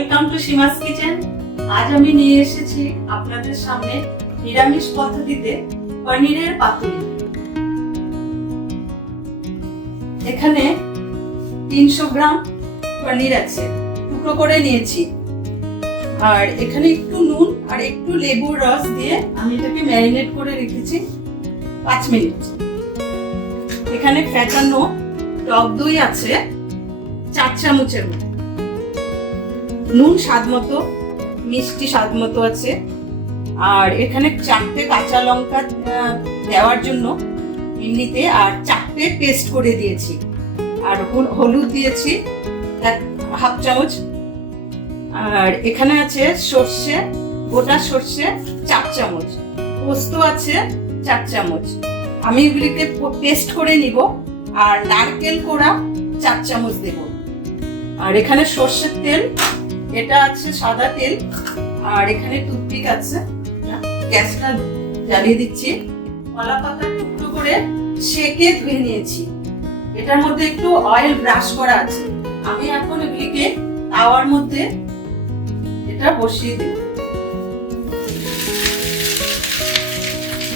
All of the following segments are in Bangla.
Welcome to সীমাস kitchen. আজ আমি নিয়ে এসেছি আপনাদের সামনে নিরামিষ পদ্ধতিতে পনিরের পাতুরি। এখানে 300 গ্রাম পনির আছে, টুকরো করে নিয়েছি। আর এখানে একটু নুন আর একটু লেবুর রস দিয়ে আমি এটাকে ম্যারিনেট করে রেখেছি 5 মিনিট। এখানে ফ্যাটানো টক দই আছে 4 চামচের মতো, নুন স্বাদ মতো, মিষ্টি স্বাদ মতো আছে। আর এখানে 4টে কাঁচা লঙ্কা দেওয়ার জন্য এমনিতে, আর 4টে পেস্ট করে দিয়েছি। আর হলুদ দিয়েছি 1/2 চামচ। আর এখানে আছে সর্ষে, গোটা সর্ষে 4 চামচ, পোস্ত আছে 4 চামচ। আমি এগুলিকে পেস্ট করে নিব। আর নারকেল কোড়া 4 চামচ দেব। আর এখানে সর্ষের তেল, এটা আছে সাদা তেল। আর এখানে টুথপিক আছে, গ্যাসটা জ্বালিয়ে দিচ্ছি। কলা পাতা টুকরো করে সেকে ধুয়ে নিয়েছি। এটার মধ্যে একটু অয়েল ব্রাশ করা আছে। আমি এখন এগুলিকে তাওয়ার মধ্যে এটা বসিয়ে দেব।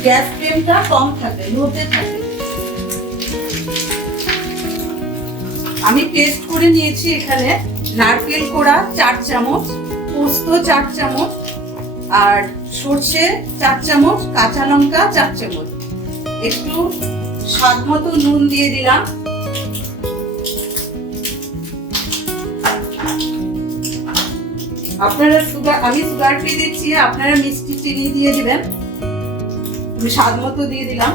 গ্যাস ফ্লেমটা কম থাকে, লোতে থাকে। আমি পেস্ট করে নিয়েছি এখানে নারকেল কোড়া 4 চামচ, পোস্ত 4 চামচ, আর সর্ষে 4 চামচ, কাঁচা লঙ্কা 4 চামচ। একটু স্বাদ মতো নুন দিয়ে দিলাম। আপনারা আমি সুগার ফ্রি দিচ্ছি, আপনারা মিষ্টি চিনি দিয়ে দিবেন। আমি স্বাদ মতো দিয়ে দিলাম।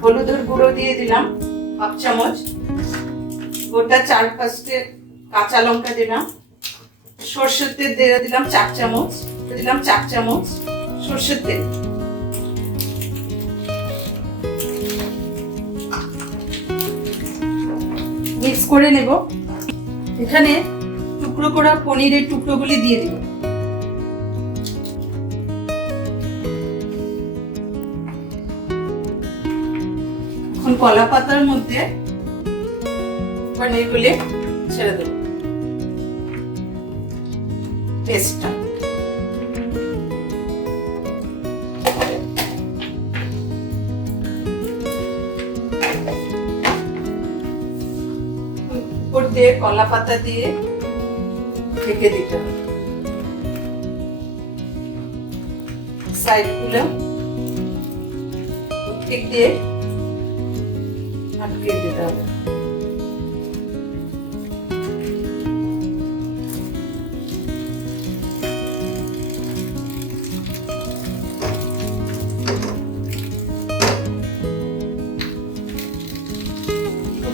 হলুদের গুঁড়ো দিয়ে দিলাম 1 চামচ, গোটা 4-5টে কাঁচা লঙ্কা দিলাম। সর্ষের তেল দিয়ে দিলাম 4 চামচ, দিলাম 4 চামচ সর্ষের তেল। মিক্স করে নেব। এখানে টুকরো করা পনিরের টুকরোগুলি দিয়ে দিব। এখন কলা পাতার মধ্যে পনিরগুলি ছেড়ে দেব। পেস্টটা উপর দিয়ে কলা পাতা দিয়ে ঢেকে দিতে হবে। সাইড গুলো ঠিক দিয়ে আটকে দিতে হবে।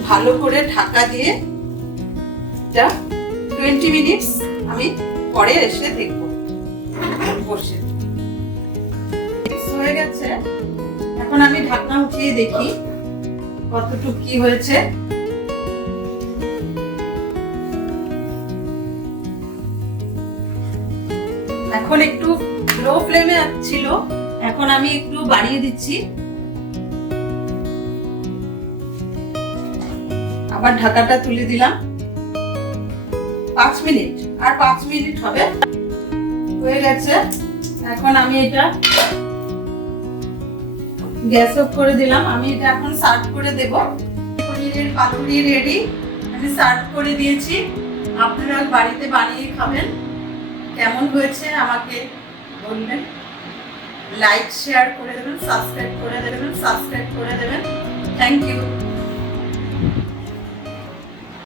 ভালো করে ঢাকা দিয়ে এটা 20 মিনিটস আমি পরে এসে দেখব। বসে হয়ে গেছে। এখন আমি ঢাকনা উঠিয়ে দেখি কতটুকু কি হয়েছে। এখন একটু লো ফ্লেমে ছিল, এখন আমি একটু বাড়িয়ে দিচ্ছি। আবার ঢাকাটা তুলে দিলাম। 5 মিনিট, আর 5 মিনিট হবে। হয়ে গেছে। এখন আমি এটা গ্যাস অফ করে দিলাম। আমি এটা এখন সার্ভ করে দেব। পনিরের পাতুরি রেডি, আমি সার্ভ করে দিয়েছি। আপনারা বাড়িতে বানিয়ে খাবেন। কেমন হয়েছে আমাকে বলবেন। লাইক শেয়ার করে দেবেন, সাবস্ক্রাইব করে দেবেন। Thank you.